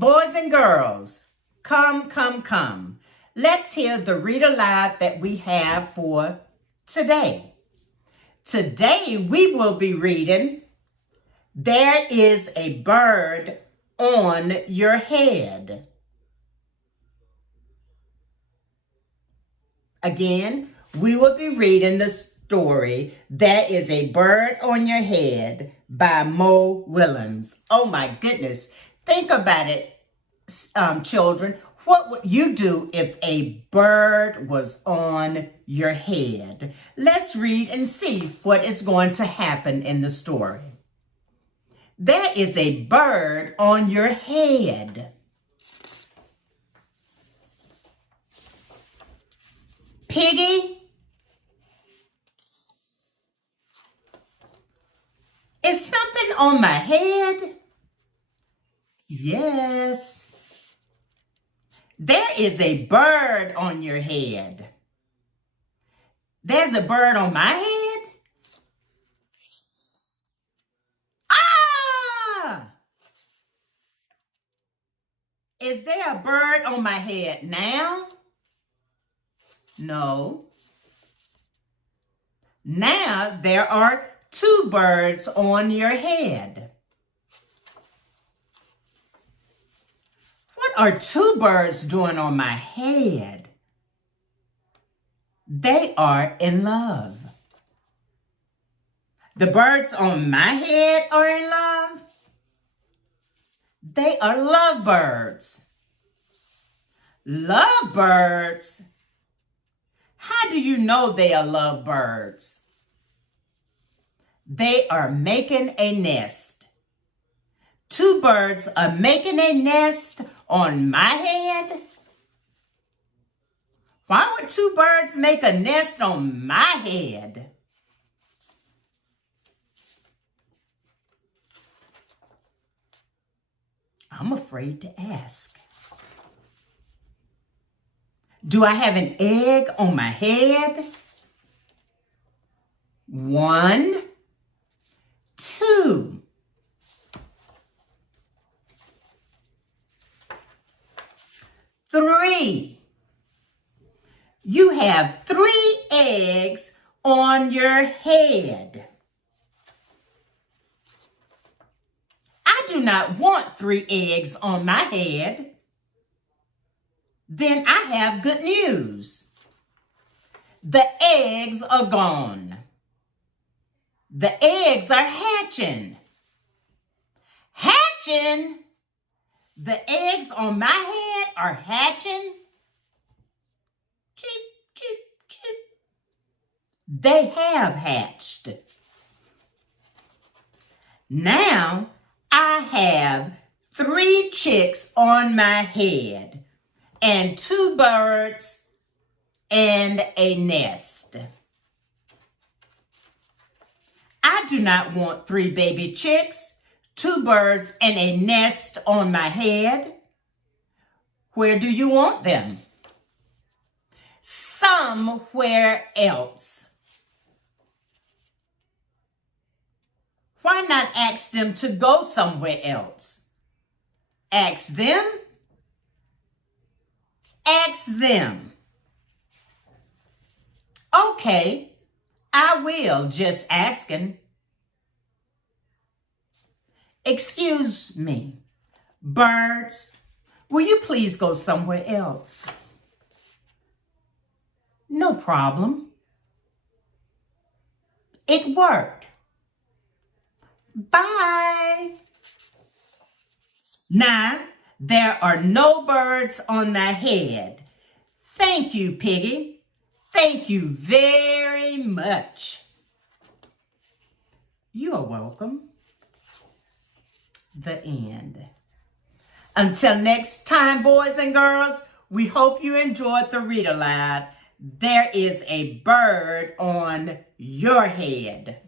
Boys and girls, come. Let's hear the read aloud that we have for today. Today we will be reading, There is a Bird on Your Head. Again, we will be reading the story, There is a Bird on Your Head by Mo Willens. Oh my goodness. Think about it, children. What would you do if a bird was on your head? Let's read and see what is going to happen in the story. There is a bird on your head. Piggy, is something on my head? Yes. There is a bird on your head. There's a bird on my head? Ah! Is there a bird on my head now? No. Now there are two birds on your head. What are two birds doing on my head? They are in love. The birds on my head are in love. They are lovebirds. Lovebirds? How do you know they are lovebirds? They are making a nest. Two birds are making a nest on my head? Why would two birds make a nest on my head? I'm afraid to ask. Do I have an egg on my head? 1, 2. Three. You have 3 eggs on your head. I do not want 3 eggs on my head. Then I have good news. The eggs are gone. The eggs are hatching. Hatching? The eggs on my head are hatching? Cheep, cheep, cheep. They have hatched. Now I have 3 chicks on my head and 2 birds and a nest. I do not want 3 baby chicks, 2 birds, and a nest on my head. Where do you want them? Somewhere else. Why not ask them to go somewhere else? Ask them? Ask them. Okay, I will, just asking. Excuse me, birds, will you please go somewhere else? No problem. It worked. Bye. Now, there are no birds on my head. Thank you, Piggy. Thank you very much. You are welcome. The end. Until next time, boys and girls, we hope you enjoyed the read aloud. There is a bird on your head.